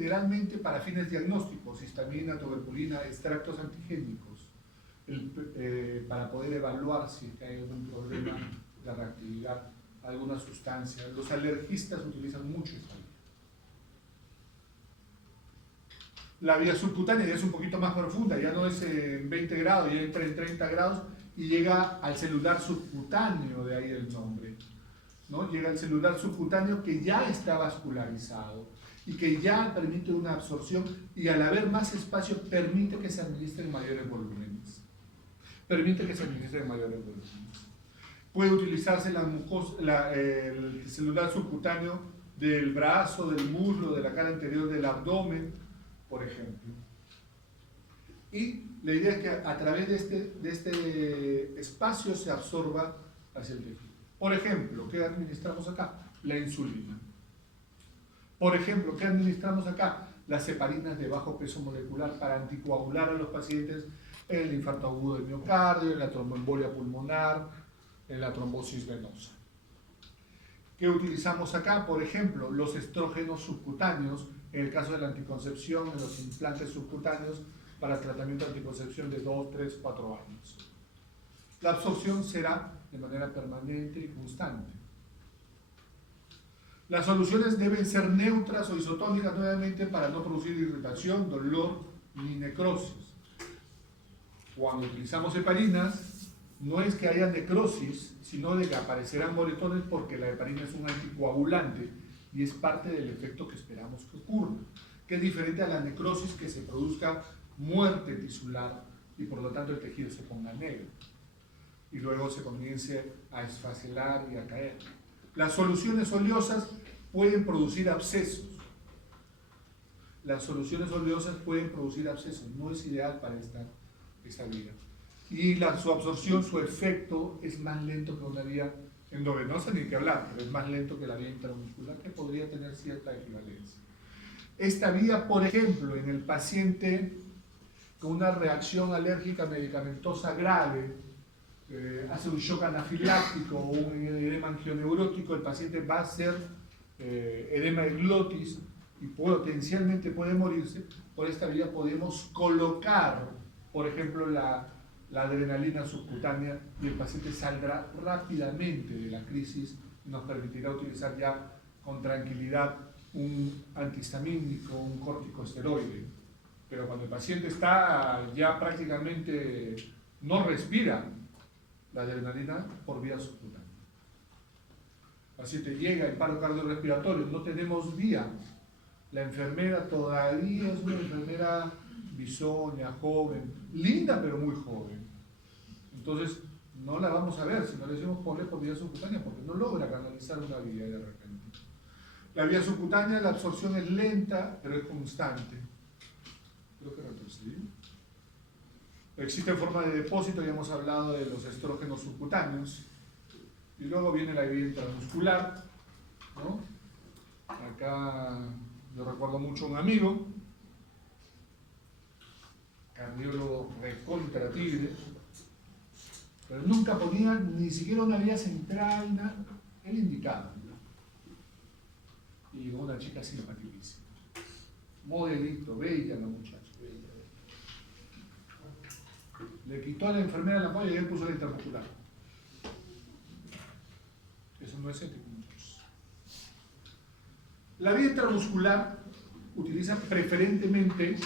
generalmente para fines diagnósticos, histamina, tuberculina, extractos antigénicos, para poder evaluar si hay algún problema de reactividad a alguna sustancia. Los alergistas utilizan mucho esta vía. La vía subcutánea ya es un poquito más profunda, ya no es en 20 grados, ya entra en 30 grados y llega al celular subcutáneo, de ahí el nombre, ¿no? Llega al celular subcutáneo que ya está vascularizado y que ya permite una absorción, y al haber más espacio permite que se administren mayores volúmenes. Puede utilizarse el celular subcutáneo del brazo, del muslo, de la cara anterior del abdomen, por ejemplo. Y la idea es que a través de este espacio se absorba hacia el tejido. Por ejemplo, ¿qué administramos acá? La insulina. Por ejemplo, ¿qué administramos acá? Las heparinas de bajo peso molecular para anticoagular a los pacientes en el infarto agudo del miocardio, en la tromboembolia pulmonar, en la trombosis venosa. ¿Qué utilizamos acá? Por ejemplo, los estrógenos subcutáneos, en el caso de la anticoncepción, en los implantes subcutáneos, para el tratamiento de anticoncepción de 2, 3, 4 años. La absorción será de manera permanente y constante. Las soluciones deben ser neutras o isotónicas nuevamente para no producir irritación, dolor ni necrosis. Cuando utilizamos heparinas, no es que haya necrosis, sino de que aparecerán moretones porque la heparina es un anticoagulante y es parte del efecto que esperamos que ocurra, que es diferente a la necrosis, que se produzca muerte tisular y por lo tanto el tejido se ponga negro y luego se comience a esfacelar y a caer. Las soluciones oleosas pueden producir abscesos. No es ideal para esta vía. Y su absorción, su efecto es más lento que una vía endovenosa, ni que hablar, pero es más lento que la vía intramuscular, que podría tener cierta equivalencia. Esta vía, por ejemplo, en el paciente con una reacción alérgica medicamentosa grave, hace un shock anafiláctico o un edema angioneurótico, el paciente va a hacer edema de glotis y potencialmente puede morirse. Por esta vía podemos colocar, por ejemplo, la adrenalina subcutánea y el paciente saldrá rápidamente de la crisis y nos permitirá utilizar ya con tranquilidad un antihistamínico, un corticosteroide. Pero cuando el paciente está ya prácticamente no respira, la adrenalina por vía subcutánea. El paciente llega en paro cardiorrespiratorio, no tenemos vía. La enfermera todavía es una enfermera bisoña, joven, linda pero muy joven. Entonces no la vamos a ver si no le decimos ponle por vía subcutánea porque no logra canalizar una vía de repente. La vía subcutánea, la absorción es lenta pero es constante. Creo que retrocedí. Existe forma de depósito, ya hemos hablado de los estrógenos subcutáneos. Y luego viene la vía intramuscular, ¿no? Acá yo recuerdo mucho a un amigo, cardiólogo recontra tigre, pero nunca ponía ni siquiera una vía central, nada. Él indicaba. Y una chica simpaticísima. Modelito, bella la muchacha. Le quitó a la enfermera la polla y él puso la intramuscular. Eso no es ético, muchachos. La vía intramuscular utiliza preferentemente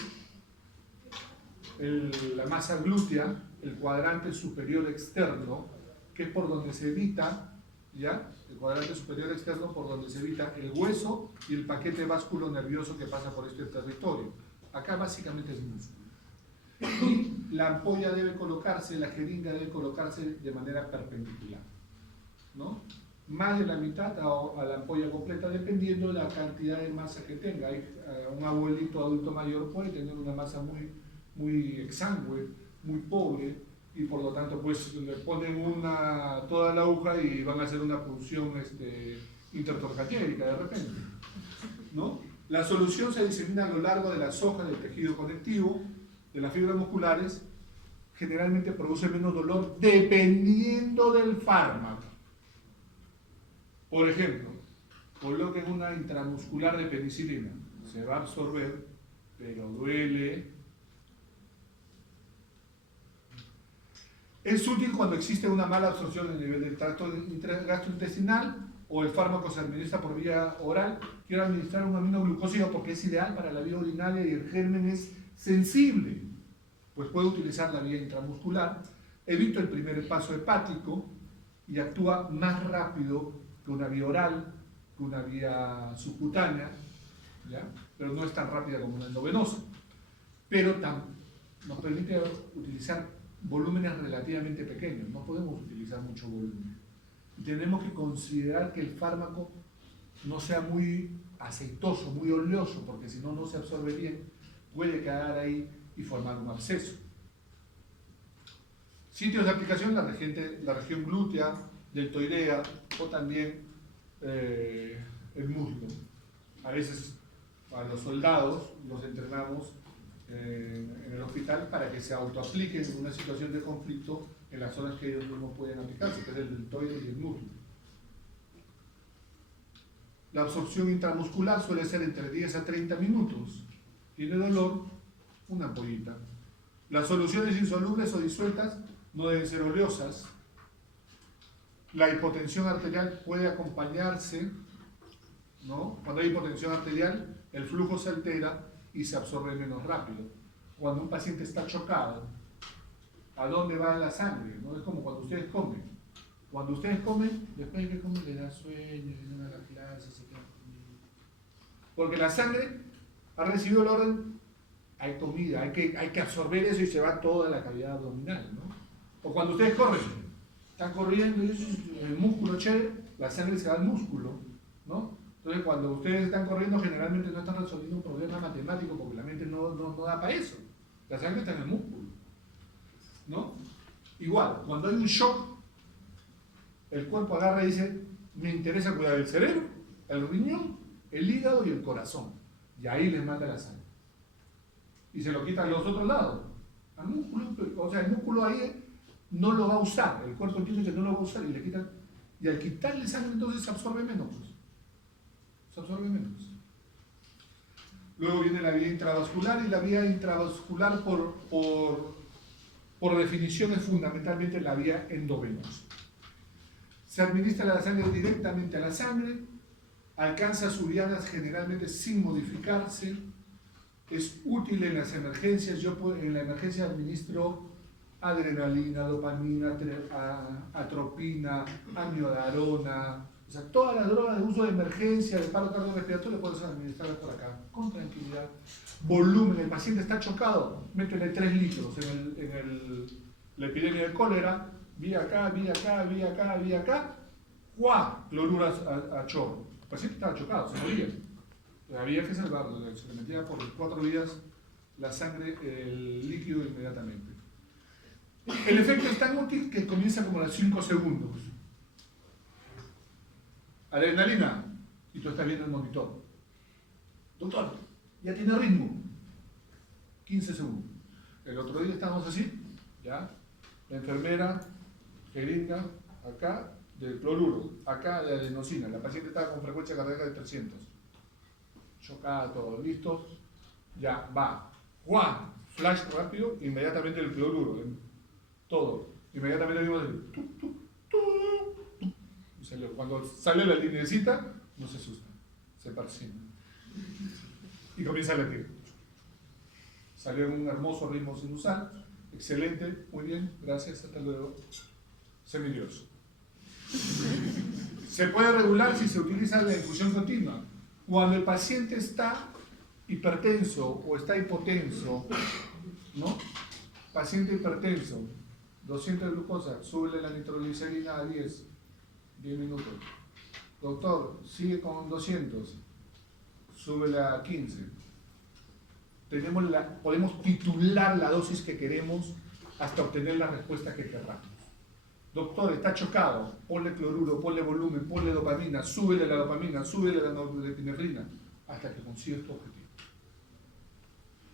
la masa glútea, el cuadrante superior externo, que es por donde se evita, ¿ya? El cuadrante superior externo por donde se evita el hueso y el paquete vasculo nervioso que pasa por este territorio. Acá básicamente es músculo. Y la ampolla debe colocarse, la jeringa debe colocarse de manera perpendicular, ¿no? Más de la mitad a la ampolla completa, dependiendo de la cantidad de masa que tenga. Un abuelito adulto mayor puede tener una masa muy exangüe, muy pobre, y por lo tanto pues le ponen toda la aguja y van a hacer una punción intertorcaquérica de repente, ¿no? La solución se disemina a lo largo de las hojas del tejido conectivo, de las fibras musculares. Generalmente produce menos dolor dependiendo del fármaco. Por ejemplo, coloquen una intramuscular de penicilina, se va a absorber, pero duele. Es útil cuando existe una mala absorción a nivel del tracto gastrointestinal o el fármaco se administra por vía oral. Quiero administrar un aminoglucósido porque es ideal para la vía urinaria y el germen es sensible, pues puedo utilizar la vía intramuscular. Evito el primer paso hepático y actúa más rápido que una vía oral, que una vía subcutánea, ¿ya? Pero no es tan rápida como una endovenosa. Pero nos permite utilizar volúmenes relativamente pequeños, no podemos utilizar mucho volumen. Y tenemos que considerar que el fármaco no sea muy aceitoso, muy oleoso, porque si no, no se absorbe bien, puede quedar ahí y formar un absceso. Sitios de aplicación, la región glútea, deltoidea o también el muslo. A veces a los soldados los entrenamos en el hospital para que se autoapliquen en una situación de conflicto en las zonas que ellos mismos pueden aplicarse, que es el deltoide y el muslo. La absorción intramuscular suele ser entre 10 a 30 minutos. Tiene dolor, una ampollita. Las soluciones insolubles o disueltas no deben ser oleosas. La hipotensión arterial puede acompañarse, ¿no? Cuando hay hipotensión arterial, el flujo se altera y se absorbe menos rápido. Cuando un paciente está chocado, ¿a dónde va la sangre? ¿No? Es como cuando ustedes comen. Cuando ustedes comen, después de que comen les da sueño, vienen a la clase, se quedan comiendo. Porque la sangre ha recibido el orden, hay comida, hay que absorber eso y se va toda la cavidad abdominal, ¿no? O cuando ustedes corren, están corriendo y el músculo chévere, la sangre se va al músculo, ¿no? Entonces, cuando ustedes están corriendo, generalmente no están resolviendo un problema matemático porque la mente no da para eso. La sangre está en el músculo, ¿no? Igual, cuando hay un shock, el cuerpo agarra y dice, me interesa cuidar el cerebro, el riñón, el hígado y el corazón. Y ahí les manda la sangre. Y se lo quitan los otros lados. Al músculo, o sea, el músculo ahí no lo va a usar. El cuerpo entiende que no lo va a usar y le quitan. Y al quitarle sangre, entonces se absorbe menos. Se absorbe menos. Luego viene la vía intravascular, y la vía intravascular por definición es fundamentalmente la vía endovenosa. Se administra la sangre directamente a la sangre, alcanza sus dianas generalmente sin modificarse, es útil en las emergencias. Yo en la emergencia administro adrenalina, dopamina, atropina, amiodarona. O sea, todas las drogas de uso de emergencia, de paro cardiorrespiratorio, puedes administrarlas por acá, con tranquilidad. Volumen, el paciente está chocado, métele 3 litros en la epidemia de cólera, vía acá, vía acá, vía acá, vía acá, ¡guau! Cloruro a chorro. El paciente estaba chocado, se moría. Había que salvarlo, se le metía por 4 días la sangre, el líquido inmediatamente. El efecto es tan útil que comienza como a los 5 segundos. Adrenalina, y tú estás viendo el monitor. Doctor, ya tiene ritmo. 15 segundos. El otro día estábamos así, ya. La enfermera, jeringa, acá, de cloruro, acá de adenosina. La paciente estaba con frecuencia cardíaca de 300. Chocada, todo, listo. Ya, va. ¡Juan! Flash rápido, inmediatamente el cloruro. Todo. Inmediatamente vimos el cuando sale la lineecita, no se asusta, se persina. Y comienza a latir. Salió en un hermoso ritmo sinusal, excelente, muy bien, gracias, hasta luego. Semidioso. Se puede regular si se utiliza la infusión continua. Cuando el paciente está hipertenso o está hipotenso, ¿no? Paciente hipertenso, 200 de glucosa, súbele la nitroglicerina a 10 minutos. Doctor, sigue con 200, súbela a 15. Podemos titular la dosis que queremos hasta obtener la respuesta que querramos. Doctor, está chocado, ponle cloruro, ponle volumen, ponle dopamina, súbele la dopamina, súbele la norepinefrina, hasta que consigues tu objetivo.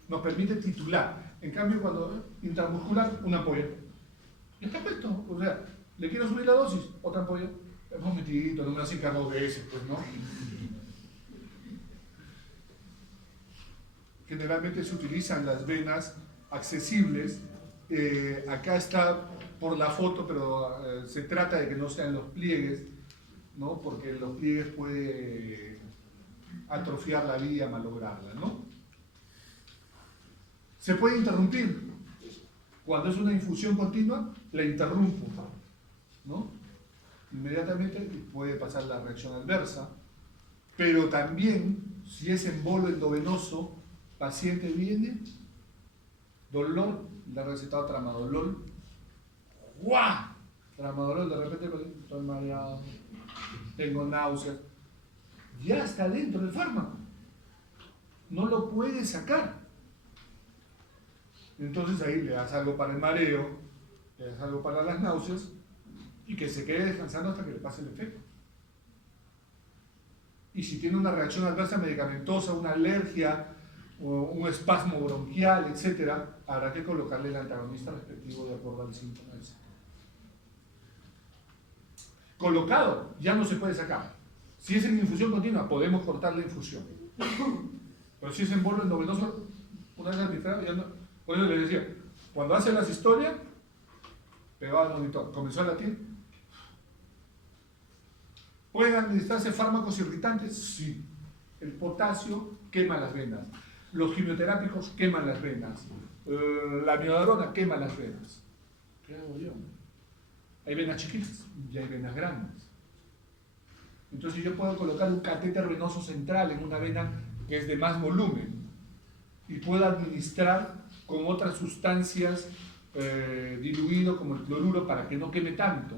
Nos permite titular. En cambio, cuando intramuscular, una ampolla. Y está puesto. O sea, ¿le quiero subir la dosis? Otra ampolla. Un momentito, no me hacen cargo de ese, pues no. generalmente se utilizan las venas accesibles. Acá está por la foto, pero se trata de que no sean los pliegues, ¿no? Porque los pliegues puede atrofiar la vía, malograrla, ¿no? Se puede interrumpir. Cuando es una infusión continua, la interrumpo, ¿no? Inmediatamente puede pasar la reacción adversa, pero también, si es embolo endovenoso, paciente viene, dolor, le ha recetado tramadolol, ¡guau! Tramadolol, de repente estoy mareado, tengo náuseas, ya está dentro del fármaco, no lo puede sacar. Entonces ahí le das algo para el mareo, le das algo para las náuseas y que se quede descansando hasta que le pase el efecto. Y si tiene una reacción adversa medicamentosa, una alergia, o un espasmo bronquial, etc., habrá que colocarle el antagonista respectivo de acuerdo al síntoma del síntoma. Colocado, ya no se puede sacar. Si es en infusión continua, podemos cortar la infusión. Pero si es en bolo endovenoso, una vez administrado, ya no. Por eso les decía, cuando hace las historias, pegaba al monitor, comenzó a latir. ¿Pueden administrarse fármacos irritantes? Sí. El potasio quema las venas. Los quimioterápicos queman las venas. La miodarona quema las venas. ¿Qué hago yo? Hay venas chiquitas y hay venas grandes. Entonces yo puedo colocar un catéter venoso central en una vena que es de más volumen y puedo administrar con otras sustancias diluido como el cloruro para que no queme tanto,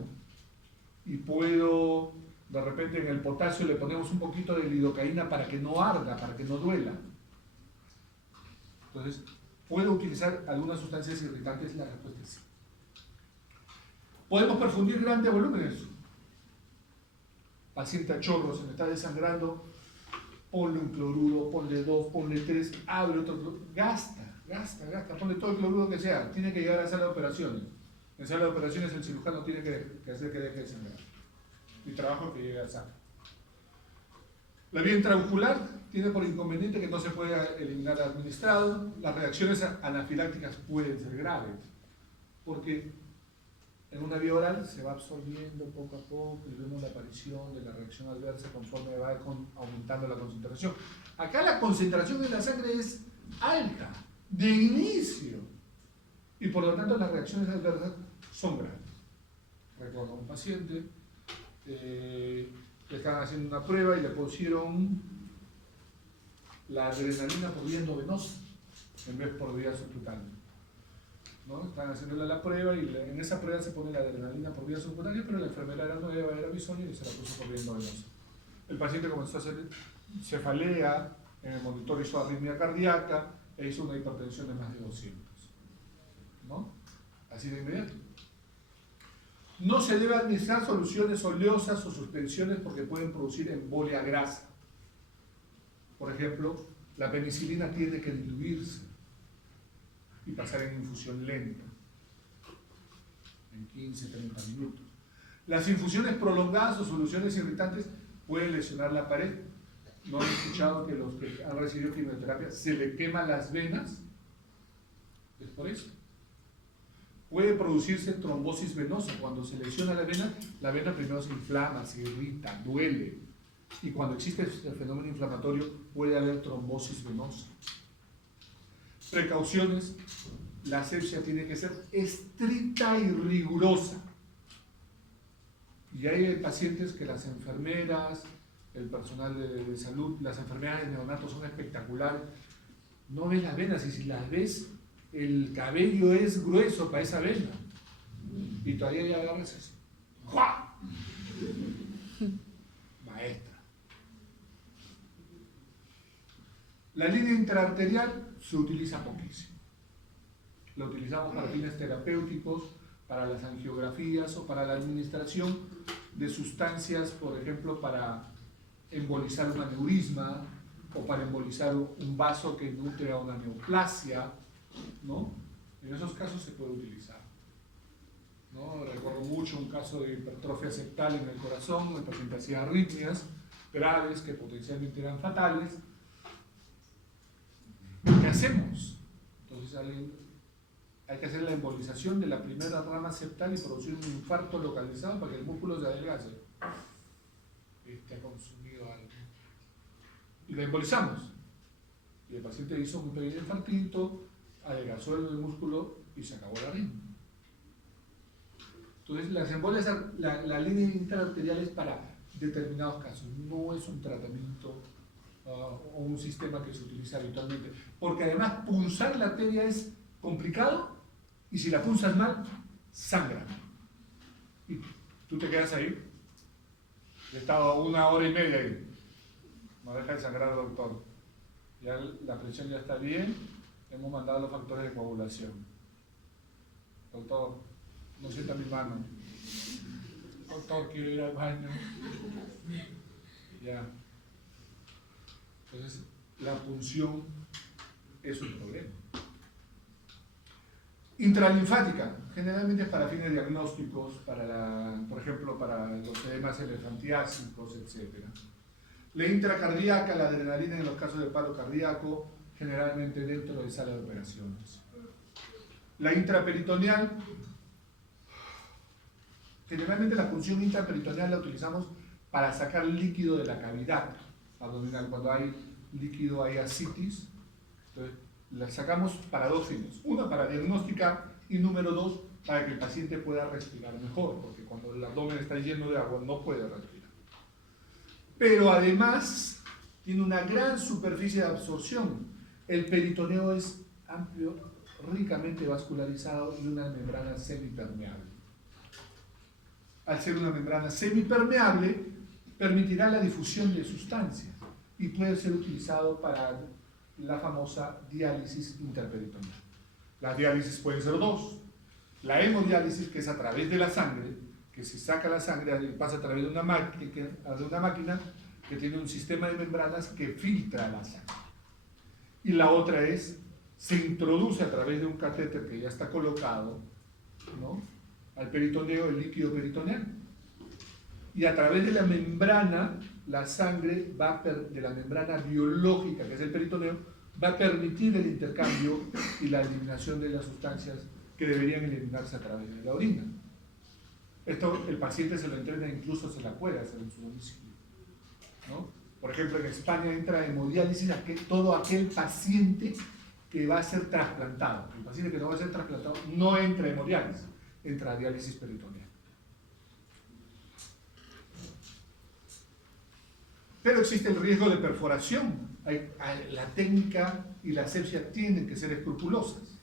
y puedo, de repente en el potasio le ponemos un poquito de lidocaína para que no arda, para que no duela. Entonces, ¿puedo utilizar algunas sustancias irritantes? La respuesta es sí. ¿Podemos perfundir grandes volúmenes? Paciente a chorro, se me está desangrando, ponle un cloruro, ponle 2, ponle 3, abre otro cloruro, gasta, ponle todo el cloruro que sea, tiene que llegar a la sala de operaciones. En sala de operaciones el cirujano tiene que hacer que deje de sangrar. Mi trabajo es que llegue al saco. La vía intraocular tiene por inconveniente que no se puede eliminar administrado. Las reacciones anafilácticas pueden ser graves, porque en una vía oral se va absorbiendo poco a poco y vemos la aparición de la reacción adversa conforme va aumentando la concentración. Acá la concentración en la sangre es alta, de inicio, y por lo tanto las reacciones adversas son graves. Recuerdo a un paciente, le estaban haciendo una prueba y le pusieron la adrenalina por vía endovenosa en vez por vía subcutánea, ¿no? Están haciéndole la prueba y en esa prueba se pone la adrenalina por vía subcutánea, pero la enfermera era nueva, era bisoña y se la puso por vía endovenosa. El paciente comenzó a hacer cefalea, en el monitor hizo arritmia cardíaca e hizo una hipertensión de más de 200, ¿no? Así de inmediato. No se debe administrar soluciones oleosas o suspensiones porque pueden producir embolia grasa. Por ejemplo, la penicilina tiene que diluirse y pasar en infusión lenta, en 15-30 minutos. Las infusiones prolongadas o soluciones irritantes pueden lesionar la pared. ¿No han escuchado que los que han recibido quimioterapia se le queman las venas? Es por eso. Puede producirse trombosis venosa. Cuando se lesiona la vena primero se inflama, se irrita, duele. Y cuando existe el fenómeno inflamatorio puede haber trombosis venosa. Precauciones: la asepsia tiene que ser estricta y rigurosa. Y hay pacientes que las enfermeras, el personal de salud, las enfermeras de neonatos son espectaculares. No ves las venas y si las ves, el cabello es grueso para esa vena. Y todavía ya agarras así. ¡Jua! Maestra. La línea intraarterial se utiliza poquísimo. La utilizamos para fines terapéuticos, para las angiografías o para la administración de sustancias, por ejemplo, para embolizar un aneurisma o para embolizar un vaso que nutre a una neoplasia, ¿no? En esos casos se puede utilizar, ¿no? Recuerdo mucho un caso de hipertrofia septal en el corazón, el paciente hacía arritmias graves que potencialmente eran fatales. ¿Qué hacemos? Entonces hay que hacer la embolización de la primera rama septal y producir un infarto localizado para que el músculo se adelgace. Ha consumido algo. Y la embolizamos. Y el paciente hizo un pequeño infartito, adelgazó el músculo y se acabó la arritmia. Entonces, las embolias, la línea intraarterial es para determinados casos, no es un tratamiento o un sistema que se utiliza habitualmente. Porque además, punzar la arteria es complicado y si la punzas mal, sangra. Y tú te quedas ahí. He estado 1 hora y media ahí. No deja de sangrar, doctor. Ya la presión ya está bien. Hemos mandado los factores de coagulación. Doctor, no sienta mi mano. Doctor, quiero ir al baño. Ya. Entonces, la punción es un problema. Intralinfática, generalmente es para fines diagnósticos, por ejemplo, para los edemas elefantiásicos, etc. La intracardíaca, la adrenalina en los casos de paro cardíaco, generalmente dentro de sala de operaciones. La intraperitoneal, generalmente la punción intraperitoneal la utilizamos para sacar líquido de la cavidad abdominal. Cuando hay líquido, hay ascitis. Entonces, la sacamos para 2 fines. Una, para diagnosticar, y número 2, para que el paciente pueda respirar mejor, porque cuando el abdomen está lleno de agua no puede respirar. Pero además tiene una gran superficie de absorción. El peritoneo es amplio, ricamente vascularizado y una membrana semipermeable. Al ser una membrana semipermeable, permitirá la difusión de sustancias y puede ser utilizado para la famosa diálisis interperitoneal. Las diálisis pueden ser 2. La hemodiálisis, que es a través de la sangre, que se saca la sangre y pasa a través de una máquina que tiene un sistema de membranas que filtra la sangre. Y la otra es, se introduce a través de un catéter que ya está colocado, ¿no?, al peritoneo el líquido peritoneal. Y a través de la membrana, la sangre de la membrana biológica, que es el peritoneo, va a permitir el intercambio y la eliminación de las sustancias que deberían eliminarse a través de la orina. Esto el paciente se lo entrena, incluso se la puede hacer en su domicilio, ¿no? Por ejemplo, en España entra hemodiálisis todo aquel paciente que va a ser trasplantado. El paciente que no va a ser trasplantado no entra hemodiálisis, entra a diálisis peritoneal. Pero existe el riesgo de perforación. La técnica y la asepsia tienen que ser escrupulosas.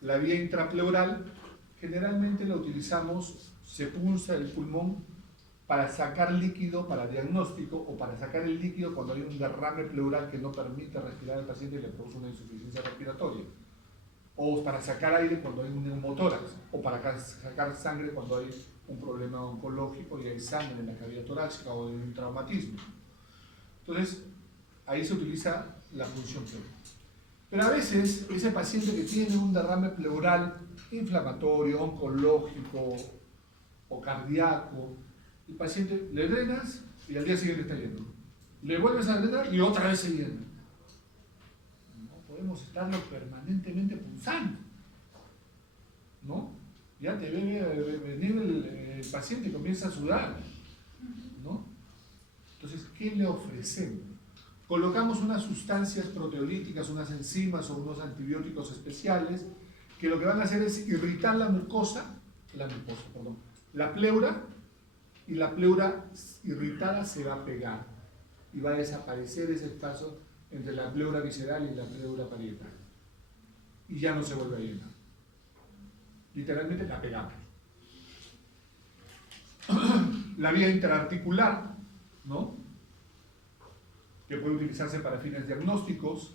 La vía intrapleural generalmente la utilizamos, se punza el pulmón para sacar líquido para diagnóstico o para sacar el líquido cuando hay un derrame pleural que no permite respirar al paciente y le produce una insuficiencia respiratoria, o para sacar aire cuando hay un neumotórax, o para sacar sangre cuando hay un problema oncológico y hay sangre en la cavidad torácica o un traumatismo. Entonces, ahí se utiliza la punción pleural. Pero a veces, ese paciente que tiene un derrame pleural inflamatorio, oncológico o cardíaco, el paciente le drenas y al día siguiente está yendo. Le vuelves a drenar y otra vez se llena. No podemos estarlo permanentemente punzando, ¿no? Ya te ve venir el paciente y comienza a sudar, ¿no? Entonces, ¿qué le ofrecemos? Colocamos unas sustancias proteolíticas, unas enzimas o unos antibióticos especiales que lo que van a hacer es irritar la pleura, y la pleura irritada se va a pegar y va a desaparecer ese espacio entre la pleura visceral y la pleura parietal y ya no se vuelve a llenar. Literalmente la pegamos. La vía interarticular, ¿no?, que puede utilizarse para fines diagnósticos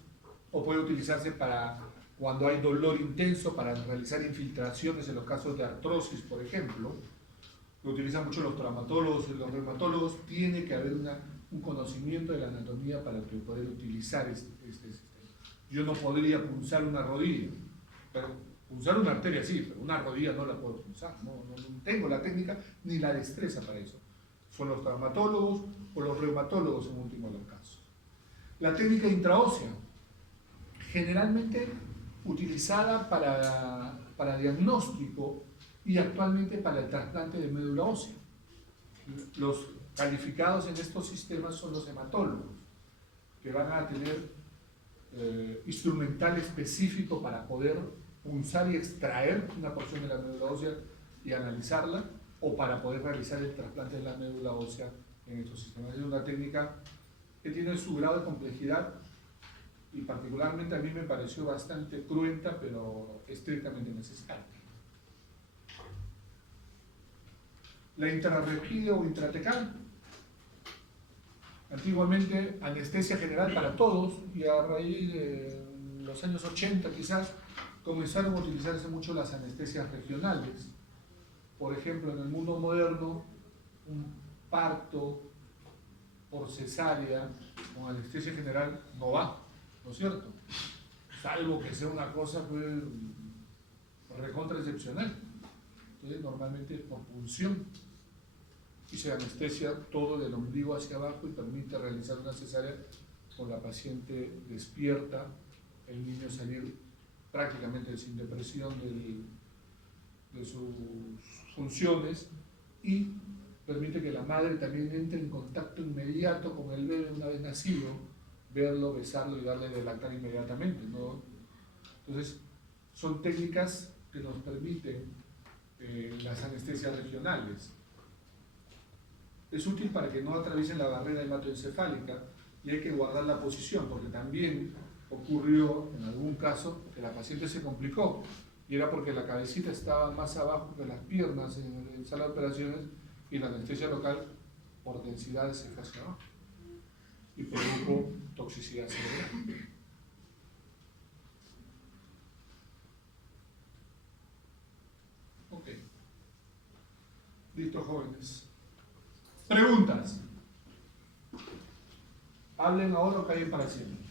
o puede utilizarse para cuando hay dolor intenso, para realizar infiltraciones en los casos de artrosis, por ejemplo. Lo utilizan mucho los traumatólogos y los reumatólogos. Tiene que haber un conocimiento de la anatomía para poder utilizar este sistema. Yo no podría punzar una rodilla, pero punzar una arteria sí, pero una rodilla no la puedo punzar. No tengo la técnica ni la destreza para eso. Son los traumatólogos o los reumatólogos en último de los casos. La técnica intraósea. generalmente utilizada para diagnóstico y actualmente para el trasplante de médula ósea. Los calificados en estos sistemas son los hematólogos, que van a tener instrumental específico para poder punzar y extraer una porción de la médula ósea y analizarla, o para poder realizar el trasplante de la médula ósea en estos sistemas. Es una técnica que tiene su grado de complejidad y particularmente a mí me pareció bastante cruenta, pero estrictamente necesaria. La intrarraquídea o intratecal. Antiguamente anestesia general para todos, y a raíz de los años 80 quizás comenzaron a utilizarse mucho las anestesias regionales. Por ejemplo, en el mundo moderno, un parto por cesárea con anestesia general no va, ¿no es cierto? Salvo que sea una cosa pues, recontra excepcional. Entonces, normalmente es por punción y se anestesia todo del ombligo hacia abajo y permite realizar una cesárea con la paciente despierta, el niño salir prácticamente sin depresión de sus funciones, y permite que la madre también entre en contacto inmediato con el bebé una vez nacido, verlo, besarlo y darle de lactar inmediatamente, ¿no? Entonces, son técnicas que nos permiten las anestesias regionales. Es útil para que no atraviesen la barrera hematoencefálica y hay que guardar la posición, porque también ocurrió en algún caso que la paciente se complicó y era porque la cabecita estaba más abajo que las piernas en sala de operaciones y la anestesia local por densidad se fue hacia abajo y produjo toxicidad cerebral. Ok. Listo, jóvenes. Preguntas. Hablen ahora o callen para siempre.